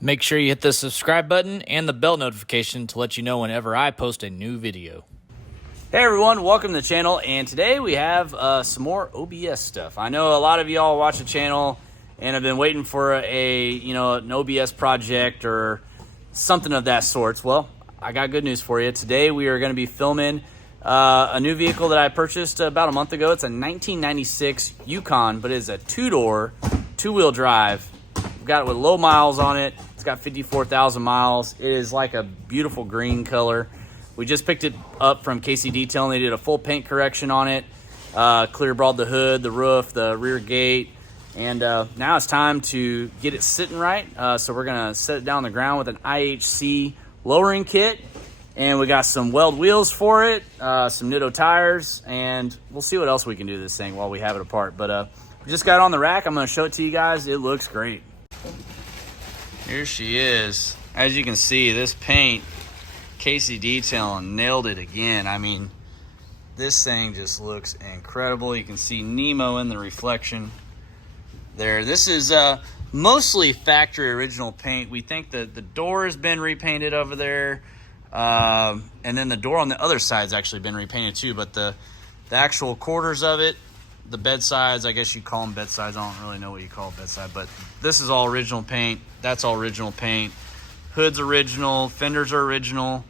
Make sure you hit the subscribe button and the bell notification to let you know whenever I post a new video. Hey everyone, welcome to the channel, and today we have some more OBS stuff. I know a lot of y'all watch the channel and have been waiting for an OBS project or something of that sort. Well, I got good news for you. Today we are going to be filming a new vehicle that I purchased about a month ago. It's a 1996 Yukon, but it's a two-door, two-wheel drive. We've got it with low miles on it. It's got 54,000 miles. It is like a beautiful green color. We just picked it up from KC Detailing. They did a full paint correction on it. Clear brawled the hood, the roof, the rear gate. And now it's time to get it sitting right. So we're going to set it down on the ground with an IHC lowering kit. And we got some weld wheels for it, some Nitto tires, and we'll see what else we can do to this thing while we have it apart. But we just got it on the rack. I'm going to show it to you guys. It looks great. Here she is. As you can see, this paint, KC Detailing nailed it again. I mean, this thing just looks incredible. You can see Nemo in the reflection there. This is mostly factory original paint. We think that the door has been repainted over there. And then the door on the other side's actually been repainted too, but the actual quarters of it, the bedsides, I guess you call them bedsides. I don't really know what you call a bedside, but this is all original paint. That's all original paint. Hood's original, fenders are original.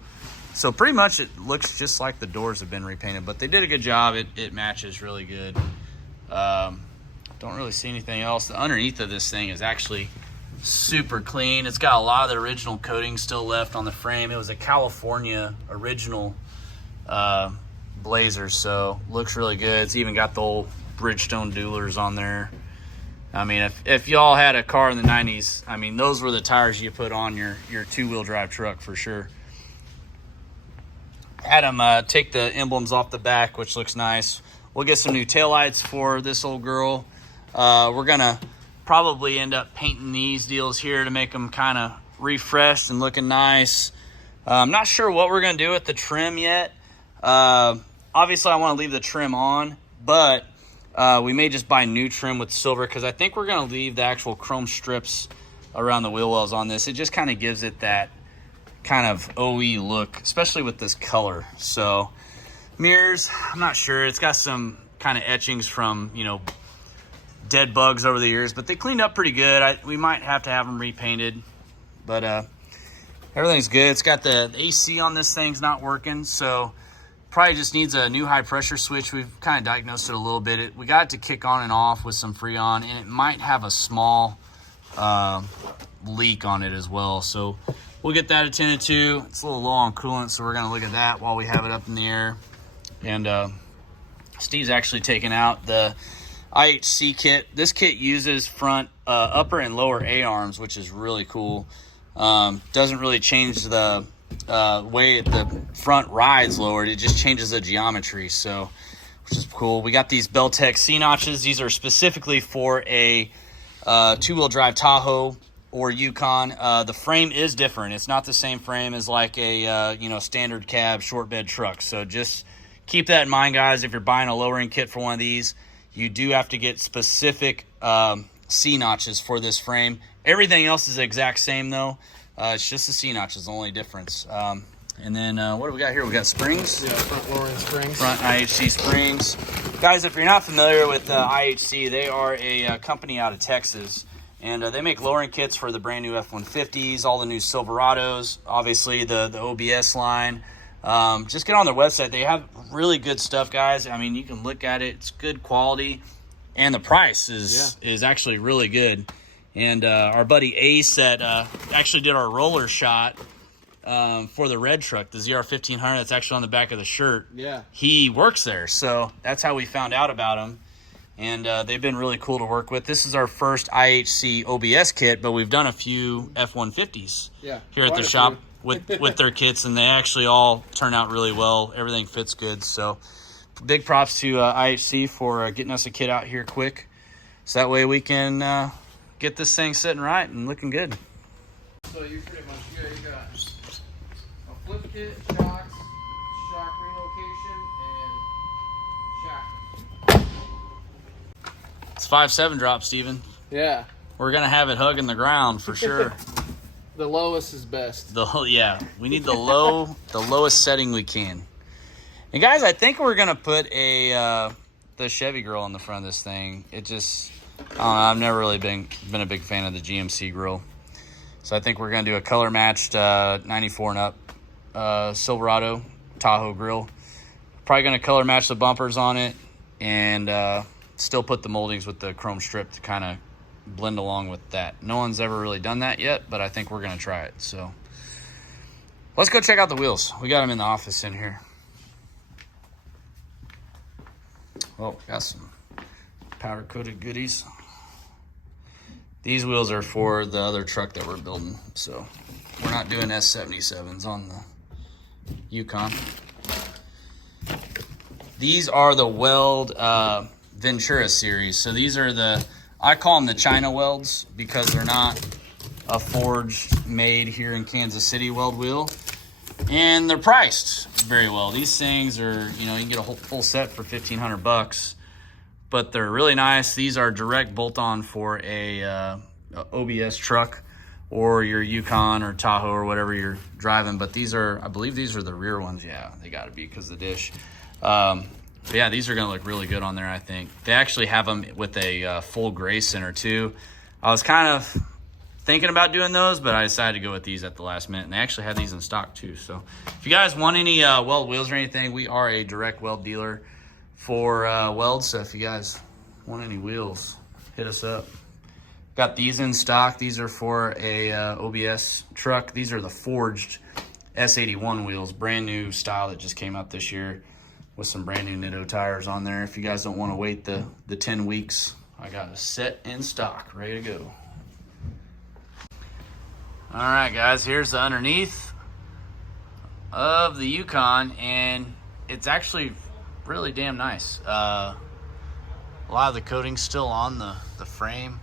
So pretty much it looks just like the doors have been repainted, but they did a good job. It matches really good. Don't really see anything else. The underneath of this thing is actually super clean. It's got a lot of the original coating still left on the frame. It was a California original Blazer, so looks really good. It's even got the old Bridgestone Duelers on there. I mean, if y'all had a car in the 90s, I mean, those were the tires you put on your two-wheel drive truck for sure. Had them take the emblems off the back, which looks nice. We'll get some new taillights for this old girl. We're going to probably end up painting these deals here to make them kind of refreshed and looking nice. I'm not sure what we're going to do with the trim yet. Obviously, I want to leave the trim on, but we may just buy new trim with silver because I think we're going to leave the actual chrome strips around the wheel wells on this. It just kind of gives it that kind of OE look, especially with this color. So mirrors, I'm not sure. It's got some kind of etchings from, dead bugs over the years, but they cleaned up pretty good. We might have to have them repainted, but everything's good. It's got the AC on this thing's not working, so probably just needs a new high pressure switch. We've kind of diagnosed it a little bit. We got it to kick on and off with some Freon, and it might have a small leak on it as well. So we'll get that attended to. It's a little low on coolant, so we're going to look at that while we have it up in the air. And Steve's actually taking out the IHC kit. This kit uses front, upper and lower A-arms, which is really cool. Doesn't really change the way the front rides lowered. It just changes the geometry, so which is cool. We got these Beltec C-notches. These are specifically for a two-wheel drive Tahoe or Yukon. The frame is different. It's not the same frame as like a standard cab short bed truck. So just keep that in mind, guys. If you're buying a lowering kit for one of these, you do have to get specific C-notches for this frame. Everything else is the exact same though. It's just the C-notch is the only difference. And then what do we got here? We got springs. Yeah, front lowering springs. Front IHC springs. Guys, if you're not familiar with IHC, they are a company out of Texas. And they make lowering kits for the brand new F-150s, all the new Silverados, obviously the OBS line. Just get on their website. They have really good stuff, guys. I mean, you can look at it. It's good quality. And the price is actually really good. And our buddy Ace that actually did our roller shot for the red truck, the ZR1500 that's actually on the back of the shirt. Yeah. He works there, so that's how we found out about him. And they've been really cool to work with. This is our first IHC OBS kit, but we've done a few F-150s here at the shop with their kits, and they actually all turn out really well. Everything fits good. So big props to IHC for getting us a kit out here quick, so that way we can get this thing sitting right and looking good. So you're pretty much good. You got a flip kit, shocks, shock relocation, and shock. It's 5.7 drop, Steven. Yeah. We're going to have it hugging the ground for sure. The lowest is best. Yeah, we need the lowest setting we can. And guys, I think we're gonna put the Chevy grill on the front of this thing. It just, I don't know, I've never really been a big fan of the GMC grill. So I think we're gonna do a color matched 94 and up Silverado Tahoe grill. Probably gonna color match the bumpers on it, and still put the moldings with the chrome strip to kind of blend along with that. No one's ever really done that yet, but I think we're gonna try it. So let's go check out the wheels. We got them in the office in here. Oh, got some powder coated goodies. These wheels are for the other truck that we're building, so we're not doing S77s on the Yukon. These are the Weld Ventura series. So these are I call them the China welds because they're not a forged made here in Kansas City weld wheel. And they're priced very well. These things are, you can get a full set for $1,500, but they're really nice. These are direct bolt-on for a OBS truck or your Yukon or Tahoe or whatever you're driving. But these are, I believe these are the rear ones. Yeah, they got to be because of the dish. But yeah, these are going to look really good on there, I think. They actually have them with a full gray center too. I was kind of thinking about doing those, but I decided to go with these at the last minute. And they actually have these in stock too. So if you guys want any weld wheels or anything, we are a direct weld dealer for welds. So if you guys want any wheels, hit us up. Got these in stock. These are for a OBS truck. These are the forged S81 wheels, brand new style that just came out this year with some brand new Nitto tires on there. If you guys don't want to wait the 10 weeks, I got a set in stock, ready to go. All right, guys, here's the underneath of the Yukon, and it's actually really damn nice. A lot of the coating's still on the frame.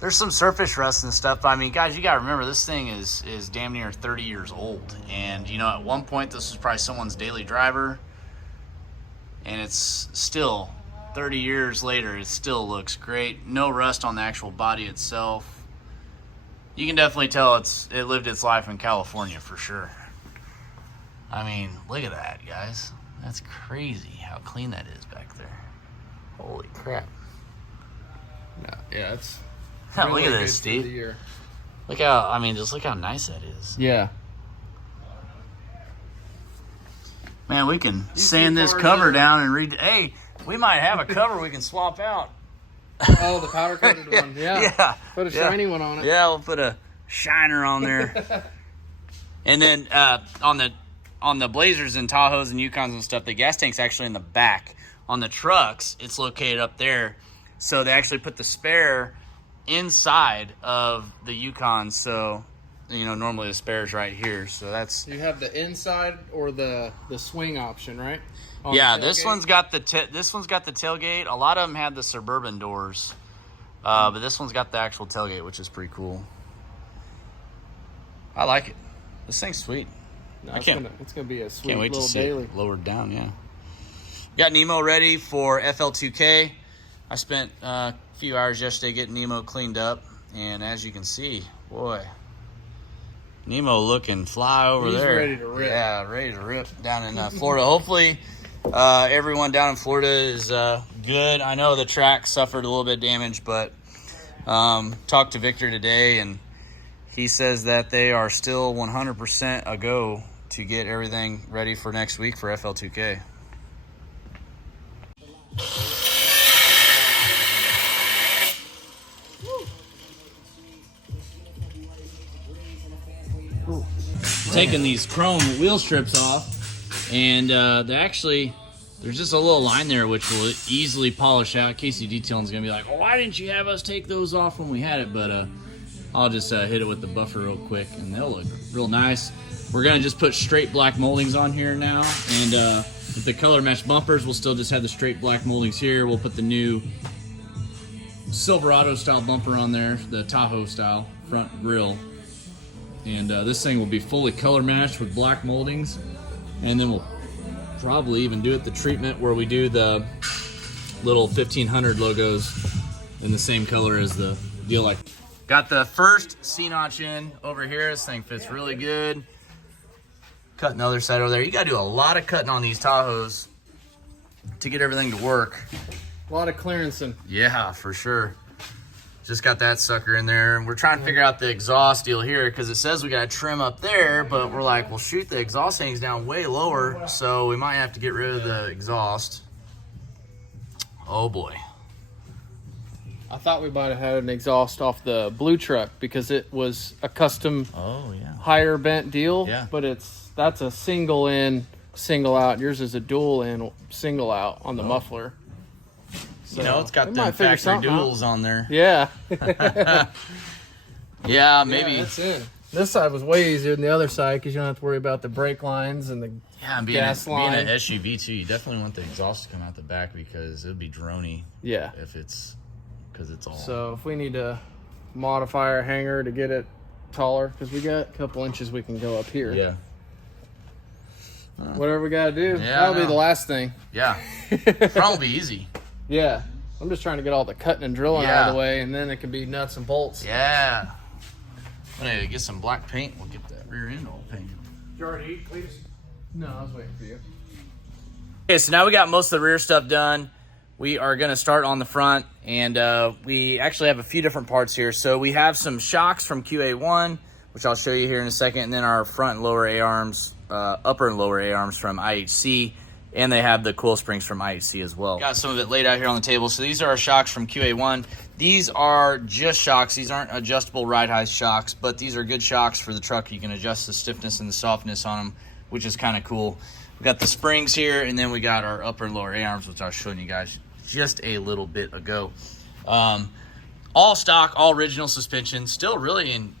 There's some surface rust and stuff. I mean, guys, you gotta remember this thing is damn near 30 years old. And at one point this was probably someone's daily driver. And it's still 30 years later, it still looks great. No rust on the actual body itself. You can definitely tell it lived its life in California for sure. I mean, look at that, guys. That's crazy how clean that is back there. Holy crap. Yeah, it's Look at this, Steve. Look how, just look how nice that is. Yeah. Man, we can sand this cover down and hey, we might have a cover we can swap out. Oh, the powder coated one. Yeah. Yeah. Put a shiny one on it. Yeah, we'll put a shiner on there. And then on the Blazers and Tahoes and Yukons and stuff, the gas tank's actually in the back. On the trucks, it's located up there. So they actually put the spare inside of the Yukon. So, normally the spare is right here. So that's... You have the inside or the swing option, right? Yeah, this one's got the tailgate. A lot of them had the Suburban doors. But this one's got the actual tailgate, which is pretty cool. I like it. This thing's sweet. No, it's gonna be a sweet can't wait little to see daily. It lowered down, yeah. Got Nemo ready for FL2K. I spent a few hours yesterday getting Nemo cleaned up, and as you can see, boy, Nemo looking fly over there. He's ready to rip. Yeah, ready to rip down in Florida. Hopefully, everyone down in Florida is good. I know the track suffered a little bit of damage, but talked to Victor today, and he says that they are still 100% a go to get everything ready for next week for FL2K. Taking these chrome wheel strips off, and there's just a little line there which will easily polish out. Casey Detailing's gonna be like, why didn't you have us take those off when we had it? But I'll just hit it with the buffer real quick, and they'll look real nice. We're gonna just put straight black moldings on here now, and with the color match bumpers, we'll still just have the straight black moldings here. We'll put the new Silverado style bumper on there, the Tahoe style front grille. And this thing will be fully color matched with black moldings. And then we'll probably even do it the treatment where we do the little 1500 logos in the same color as the deal. Like, Got the first C-notch in over here. This thing fits really good. Cutting the other side over there. You got to do a lot of cutting on these Tahoes to get everything to work. A lot of clearancing. Yeah, for sure. Just got that sucker in there. We're trying to figure out the exhaust deal here because it says we got to trim up there, but we're like, well, shoot, the exhaust hangs down way lower, so we might have to get rid of the exhaust. Oh, boy. I thought we might have had an exhaust off the blue truck because it was a custom higher bent deal. Yeah. But that's a single in, single out. Yours is a dual in, single out on the muffler. So you know, it's got we the might figure factory something duals on there. Yeah. Yeah, maybe. Yeah, that's in. This side was way easier than the other side because you don't have to worry about the brake lines and the gas line. Being an SUV too, you definitely want the exhaust to come out the back because it would be droney. Yeah. Because it's all. So if we need to modify our hanger to get it taller, because we got a couple inches we can go up here. Yeah. Whatever we got to do. Yeah, That'll be the last thing. Yeah. Probably easy. Yeah. I'm just trying to get all the cutting and drilling out of the way, and then it can be nuts and bolts. Yeah. I'm going to get some black paint. We'll get that rear end all painted. Did you already eat, please? No, I was waiting for you. Okay, so now we got most of the rear stuff done. We are going to start on the front, and we actually have a few different parts here. So we have some shocks from QA1, which I'll show you here in a second, and then our front and lower A-arms, upper and lower A-arms from IHC, and they have the coil springs from IHC as well. Got some of it laid out here on the table. So these are our shocks from QA1. These are just shocks. These aren't adjustable ride height shocks, but these are good shocks for the truck. You can adjust the stiffness and the softness on them, which is kind of cool. We got the springs here, and then we got our upper and lower A-arms, which I was showing you guys just a little bit ago. All stock, all original suspension, still really in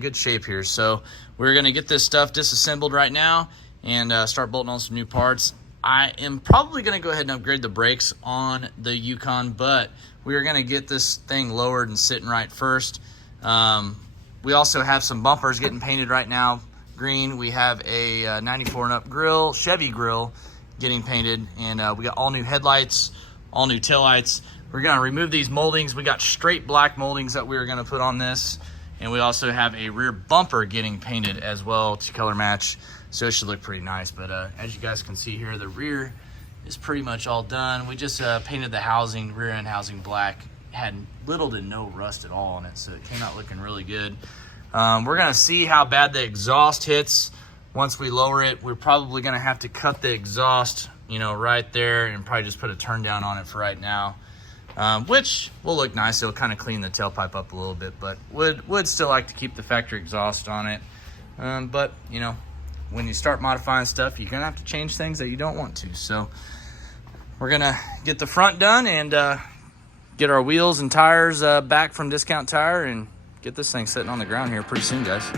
good shape here. So we're gonna get this stuff disassembled right now and start bolting on some new parts. I am probably gonna go ahead and upgrade the brakes on the Yukon, but we are gonna get this thing lowered and sitting right first. We also have some bumpers getting painted right now, green. We have a 94 and up grill, Chevy grill, getting painted, and we got all new headlights, all new taillights. We're gonna remove these moldings. We got straight black moldings that we were gonna put on this, and we also have a rear bumper getting painted as well to color match, so it should look pretty nice. But as you guys can see here, the rear is pretty much all done. We just painted the housing, rear end housing black. Had little to no rust at all on it, so it came out looking really good. We're gonna see how bad the exhaust hits. Once we lower it, we're probably gonna have to cut the exhaust, you know, right there, and probably just put a turn down on it for right now, which will look nice. It'll kind of clean the tailpipe up a little bit, but would still like to keep the factory exhaust on it. But you know, when you start modifying stuff, you're gonna have to change things that you don't want to. So we're gonna get the front done and get our wheels and tires back from Discount Tire and get this thing sitting on the ground here pretty soon, guys.